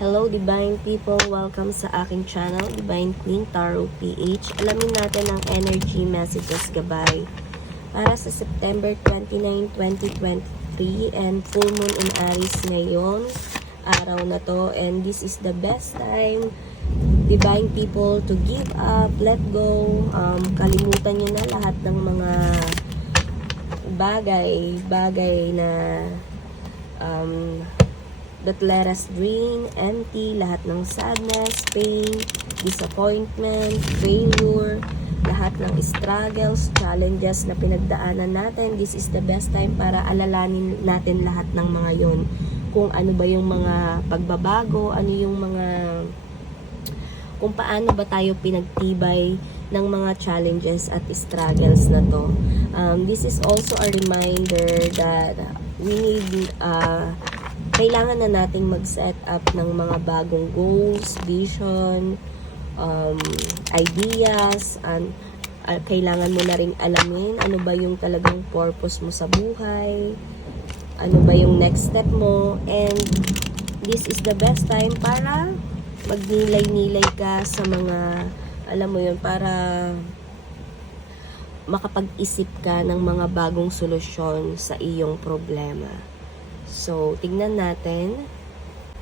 Hello Divine People! Welcome sa aking channel, Divine Queen Tarot PH. Alamin natin ang energy messages gabay para sa September 29, 2023 and full moon in Aries ngayon, araw na to. And this is the best time, Divine People, to give up, let go, um, kalimutan nyo na lahat ng mga bagay, bagay na um, that let us drain, empty, lahat ng sadness, pain, disappointment, failure, lahat ng struggles, challenges na pinagdaanan natin. This is the best time para alalanin natin lahat ng mga yon. Kung ano ba yung mga pagbabago, ano yung mga kung paano ba tayo pinagtibay ng mga challenges at struggles na to. Um, this is also a reminder that we need uh, kailangan na nating mag-set up ng mga bagong goals, vision, um, ideas, and uh, kailangan mo na ring alamin ano ba yung talagang purpose mo sa buhay, ano ba yung next step mo, and this is the best time para magnilay-nilay ka sa mga, alam mo yun, para makapag-isip ka ng mga bagong solusyon sa iyong problema. So, tignan natin.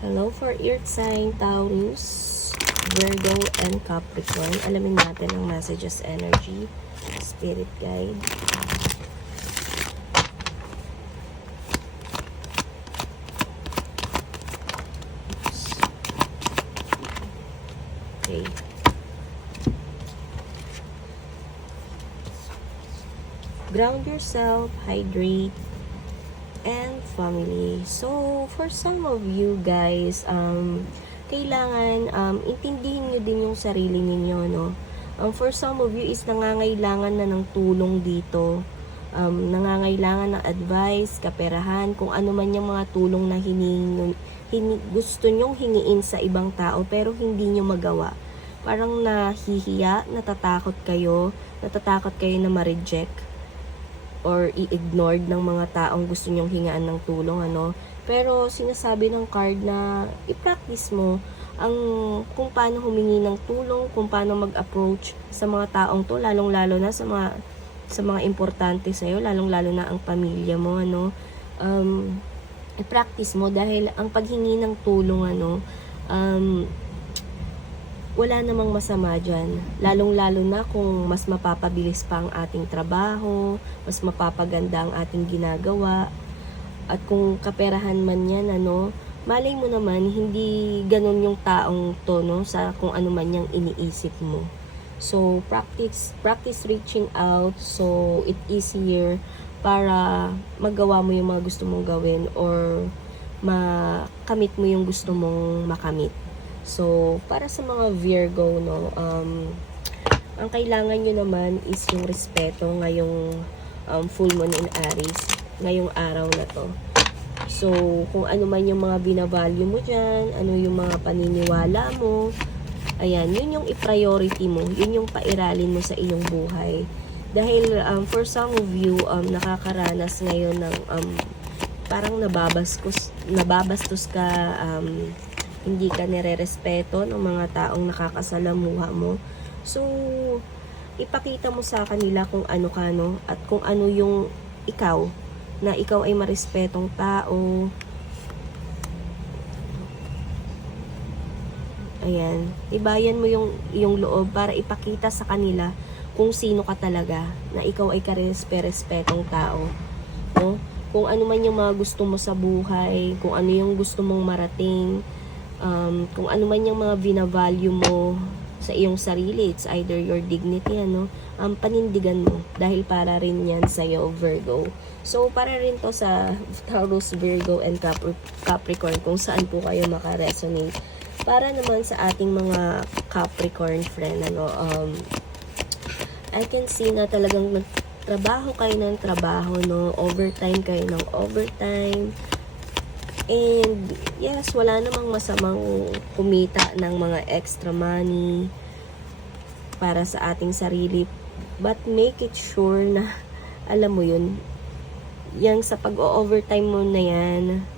Hello for Earth sign, Taurus, Virgo, and Capricorn. Alamin natin ang messages energy, spirit guide. Okay. Ground yourself, hydrate, and family. So, for some of you guys, um, kailangan um, intindihin nyo din yung sarili ninyo, no? Um, for some of you is nangangailangan na ng tulong dito. Um, nangangailangan ng advice, kaperahan, kung ano man yung mga tulong na hiningi, hini, gusto nyong hingiin sa ibang tao pero hindi nyo magawa. Parang nahihiya, natatakot kayo, natatakot kayo na ma-reject or i-ignored ng mga taong gusto nyong hingaan ng tulong ano. Pero sinasabi ng card na i-practice mo ang kung paano humingi ng tulong kung paano mag-approach sa mga taong to lalong lalo na sa mga sa mga importante sa iyo lalong lalo na ang pamilya mo ano. Um, i-practice mo dahil ang paghingi ng tulong ano um, wala namang masama dyan. Lalong-lalo na kung mas mapapabilis pa ang ating trabaho, mas mapapaganda ang ating ginagawa, at kung kaperahan man yan, ano, malay mo naman, hindi ganun yung taong to, no, sa kung ano man yung iniisip mo. So, practice, practice reaching out so it easier para magawa mo yung mga gusto mong gawin or makamit mo yung gusto mong makamit. So, para sa mga Virgo, no, um, ang kailangan nyo naman is yung respeto ngayong um, full moon in Aries, ngayong araw na to. So, kung ano man yung mga binavalue mo dyan, ano yung mga paniniwala mo, ayan, yun yung i-priority mo, yun yung pairalin mo sa iyong buhay. Dahil um, for some of you, um, nakakaranas ngayon ng um, parang nababastos, nababastos ka, um, hindi ka nire-respeto ng mga taong nakakasalamuha mo. So, ipakita mo sa kanila kung ano ka, no? At kung ano yung ikaw, na ikaw ay marespetong tao. Ayan. Ibayan mo yung, yung loob para ipakita sa kanila kung sino ka talaga, na ikaw ay karespe-respetong tao. No? Kung ano man yung mga gusto mo sa buhay, kung ano yung gusto mong marating, um, kung ano man yung mga binavalue mo sa iyong sarili, it's either your dignity, ano, um, panindigan mo. Dahil para rin yan sa'yo, Virgo. So, para rin to sa Taurus, Virgo, and Capri- Capricorn, kung saan po kayo makaresonate. Para naman sa ating mga Capricorn friend, ano, um, I can see na talagang nagtrabaho kayo ng trabaho, no, overtime kayo ng overtime, And yes, wala namang masamang kumita ng mga extra money para sa ating sarili. But make it sure na, alam mo yun, yang sa pag-overtime mo na yan,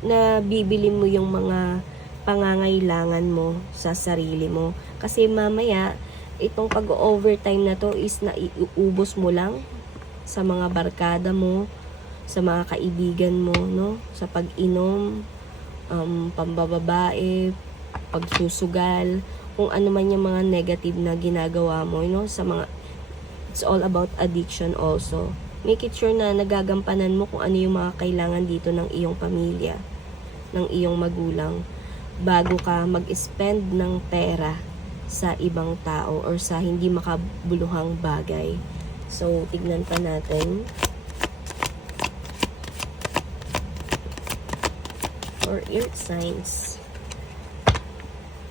na bibili mo yung mga pangangailangan mo sa sarili mo. Kasi mamaya, itong pag-overtime na to is na iubos mo lang sa mga barkada mo, sa mga kaibigan mo, no? Sa pag-inom, um, pambababae, pagsusugal, kung ano man yung mga negative na ginagawa mo, no? Sa mga, it's all about addiction also. Make it sure na nagagampanan mo kung ano yung mga kailangan dito ng iyong pamilya, ng iyong magulang, bago ka mag-spend ng pera sa ibang tao or sa hindi makabuluhang bagay. So, tignan pa natin. For earth signs.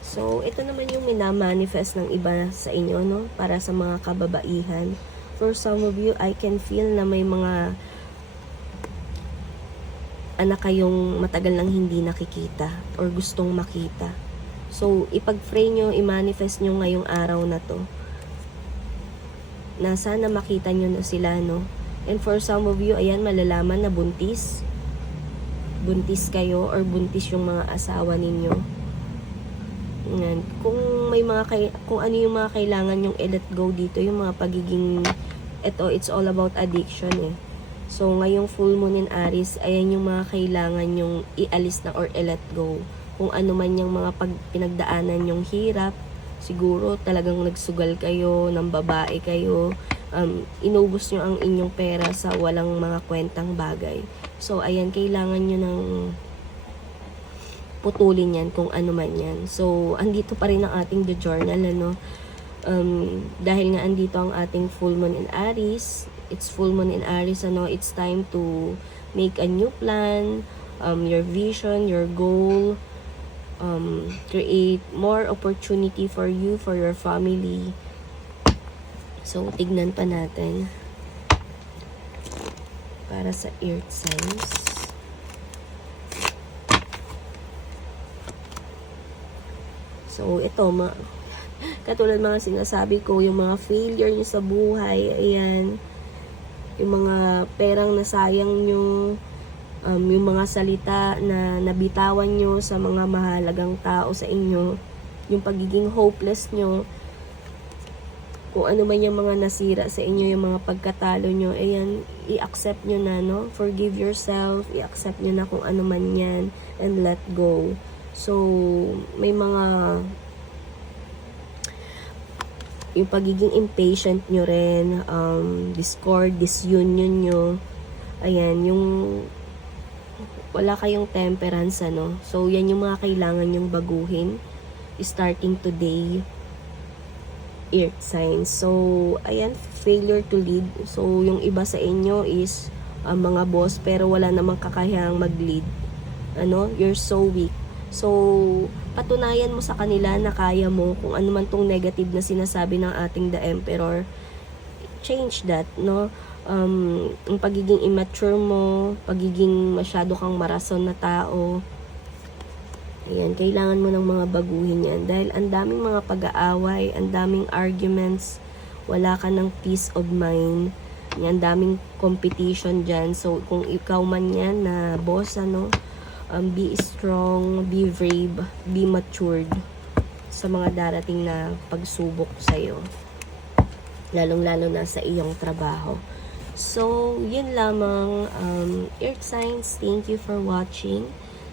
So, ito naman yung minamanifest ng iba sa inyo, no? Para sa mga kababaihan. For some of you, I can feel na may mga anak kayong matagal nang hindi nakikita or gustong makita. So, ipag-pray nyo, i-manifest nyo ngayong araw na to na sana makita nyo na sila, no? And for some of you, ayan, malalaman na buntis. Buntis kayo or buntis yung mga asawa ninyo. Yan. Kung may mga kay, kung ano yung mga kailangan yung i-let go dito, yung mga pagiging ito, it's all about addiction eh. So, ngayong full moon in Aries, ayan yung mga kailangan yung ialis na or i-let go. Kung ano man yung mga pag, pinagdaanan yung hirap, siguro talagang nagsugal kayo, ng babae kayo, um, inubos nyo ang inyong pera sa walang mga kwentang bagay. So, ayan, kailangan nyo ng putulin yan kung ano man yan. So, andito pa rin ang ating the journal, ano. Um, dahil nga andito ang ating full moon in Aries, it's full moon in Aries, ano, it's time to make a new plan, um, your vision, your goal, um, create more opportunity for you, for your family. So, tignan pa natin para sa earth signs. So, ito, ma katulad mga sinasabi ko, yung mga failure nyo sa buhay, ayan, yung mga perang nasayang nyo, um, yung mga salita na nabitawan nyo sa mga mahalagang tao sa inyo, yung pagiging hopeless nyo, kung ano man yung mga nasira sa inyo, yung mga pagkatalo nyo, ayan, i-accept nyo na, no? Forgive yourself, i-accept nyo na kung ano man yan, and let go. So, may mga yung pagiging impatient nyo rin, um, discord, disunion nyo, ayan, yung wala kayong temperance, ano. So, yan yung mga kailangan yung baguhin starting today earth signs. So, ayan, failure to lead. So, yung iba sa inyo is um, mga boss pero wala namang kakayahang mag-lead. Ano? You're so weak. So, patunayan mo sa kanila na kaya mo kung ano man tong negative na sinasabi ng ating the emperor. Change that, no? Um, ang pagiging immature mo, pagiging masyado kang marason na tao, Ayan, kailangan mo ng mga baguhin yan. Dahil ang daming mga pag-aaway, ang daming arguments, wala ka ng peace of mind. Yan, daming competition dyan. So, kung ikaw man yan na boss, ano, um, be strong, be brave, be matured sa mga darating na pagsubok sa'yo. Lalong-lalo na sa iyong trabaho. So, yun lamang. Um, Earth Signs, thank you for watching.